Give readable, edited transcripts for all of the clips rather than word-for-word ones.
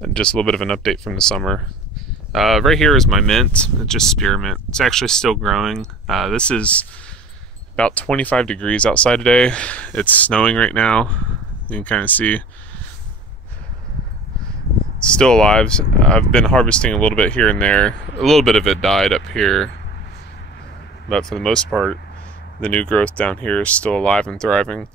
And just a little bit of an update from the summer. Right here is my mint, just spearmint. It's actually still growing. This is about 25 degrees outside today. It's snowing right now. You can kind of see. It's still alive. I've been harvesting a little bit here and there. A little bit of it died up here, but for the most part, the new growth down here is still alive and thriving.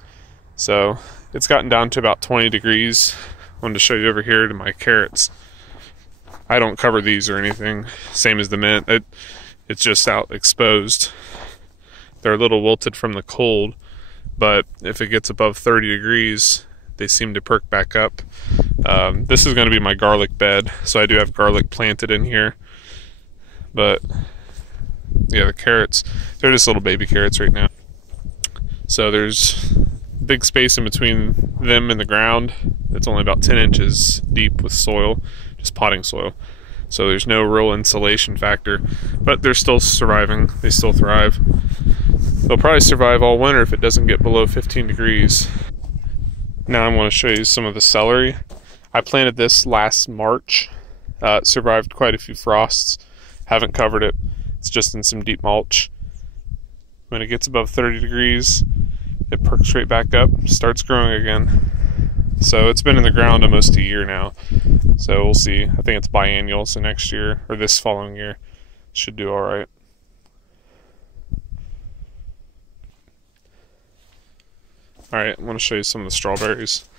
So it's gotten down to about 20 degrees. I wanted to show you over here to my carrots. I don't cover these or anything, same as the mint. It's just out exposed. They're a little wilted from the cold, but if it gets above 30 degrees, they seem to perk back up. This is going to be my garlic bed, so I do have garlic planted in here. But yeah, the carrots, they're just little baby carrots right now. So there's big space in between them and the ground. It's only about 10 inches deep with soil, just potting soil. So there's no real insulation factor, but they're still surviving. They still thrive. They'll probably survive all winter if it doesn't get below 15 degrees. Now I'm going to show you some of the celery. I planted this last March. It survived quite a few frosts. Haven't covered it. It's just in some deep mulch. When it gets above 30 degrees, it perks right back up, starts growing again. So it's been in the ground almost a year now. So we'll see. I think it's biennial, so next year, or this following year, should do alright. Alright, I'm going to show you some of the strawberries.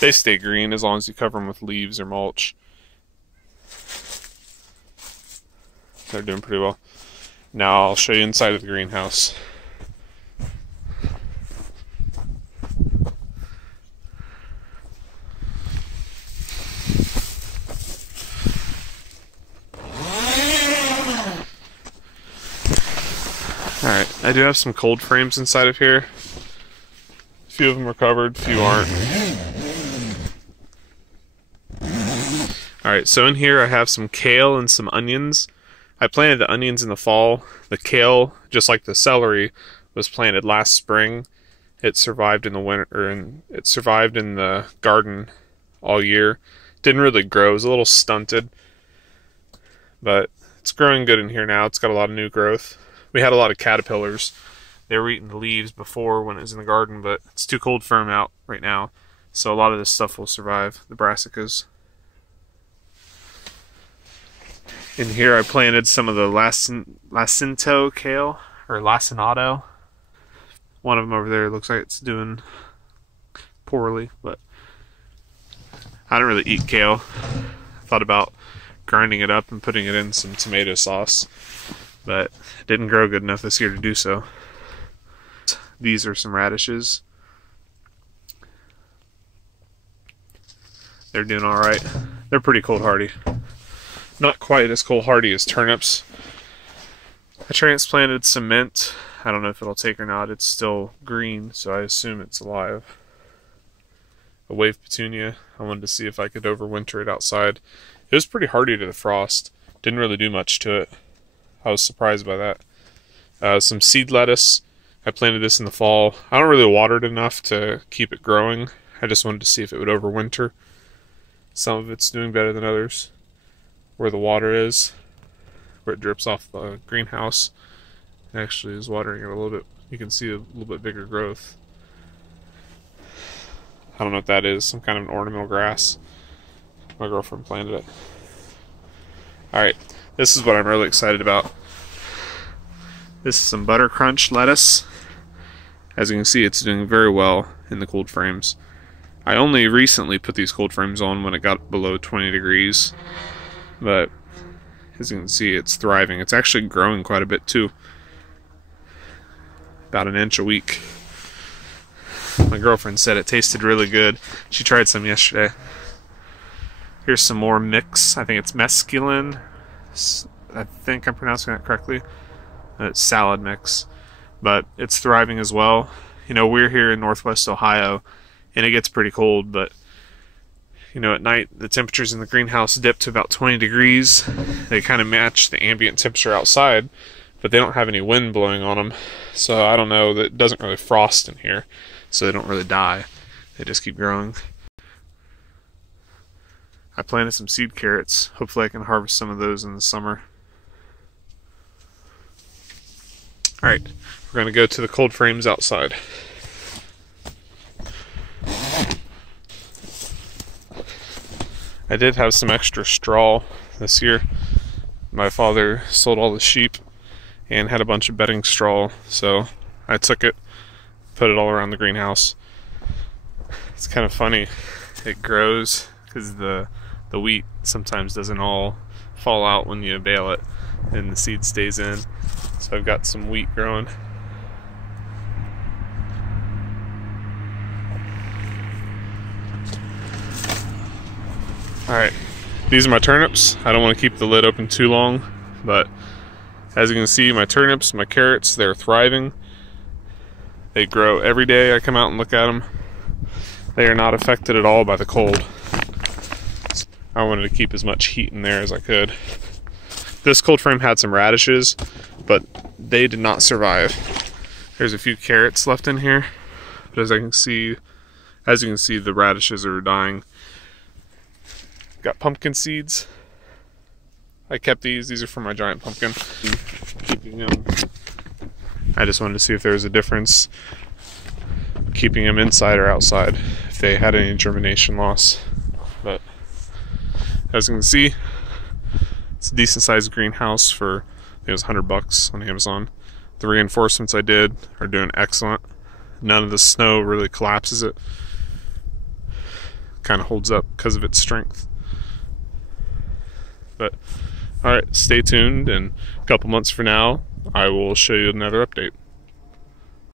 They stay green as long as you cover them with leaves or mulch. They're doing pretty well. Now I'll show you inside of the greenhouse. Alright, I do have some cold frames inside of here. A few of them are covered, a few aren't. Alright, so in here I have some kale and some onions. I planted the onions in the fall. The kale, just like the celery, was planted last spring. It survived in the winter, and it survived in the garden all year. Didn't really grow, it was a little stunted. But it's growing good in here now. It's got a lot of new growth. We had a lot of caterpillars. They were eating the leaves before when it was in the garden, but it's too cold for them out right now. So a lot of this stuff will survive, the brassicas. In here I planted some of the Lacinato kale, or Lacinato. One of them over there looks like it's doing poorly, but I don't really eat kale. I thought about grinding it up and putting it in some tomato sauce, but it didn't grow good enough this year to do so. These are some radishes. They're doing alright. They're pretty cold hardy. Not quite as cold hardy as turnips. I transplanted some mint. I don't know if it'll take or not. It's still green, so I assume it's alive. A wave petunia. I wanted to see if I could overwinter it outside. It was pretty hardy to the frost. Didn't really do much to it. I was surprised by that. Some seed lettuce. I planted this in the fall. I don't really water it enough to keep it growing. I just wanted to see if it would overwinter. Some of it's doing better than others. Where the water is, where it drips off the greenhouse, it actually is watering it a little bit. You can see a little bit bigger growth. I don't know what that is. Some kind of an ornamental grass. My girlfriend planted it. Alright, this is what I'm really excited about. This is some butter crunch lettuce. As you can see, it's doing very well in the cold frames. I only recently put these cold frames on when it got below 20 degrees. But as you can see, it's thriving. It's actually growing quite a bit too. About an inch a week. My girlfriend said it tasted really good. She tried some yesterday. Here's some more mix. I think it's mesclun. I think I'm pronouncing that correctly. It's salad mix. But it's thriving as well. You know, we're here in Northwest Ohio, and it gets pretty cold, but you know, at night the temperatures in the greenhouse dip to about 20 degrees. They kind of match the ambient temperature outside, but they don't have any wind blowing on them. So I don't know, that it doesn't really frost in here, so they don't really die. They just keep growing. I planted some seed carrots. Hopefully I can harvest some of those in the summer. Alright, we're going to go to the cold frames outside. I did have some extra straw this year. My father sold all the sheep and had a bunch of bedding straw, so I took it, put it all around the greenhouse. It's kind of funny. It grows because the wheat sometimes doesn't all fall out when you bale it, and the seed stays in. So I've got some wheat growing. Alright, these are my turnips. I don't want to keep the lid open too long, but as you can see, my turnips, my carrots, they're thriving. They grow every day. I come out and look at them. They are not affected at all by the cold. I wanted to keep as much heat in there as I could. This cold frame had some radishes, but they did not survive. There's a few carrots left in here, but as you can see, the radishes are dying. Got pumpkin seeds. I kept these. These are for my giant pumpkin. Keeping them. I just wanted to see if there was a difference keeping them inside or outside, if they had any germination loss. But as you can see, it's a decent sized greenhouse for, I think it was $100 on Amazon. The reinforcements I did are doing excellent. None of the snow really collapses it. Kind of holds up because of its strength. But alright, stay tuned, and a couple months from now I will show you another update.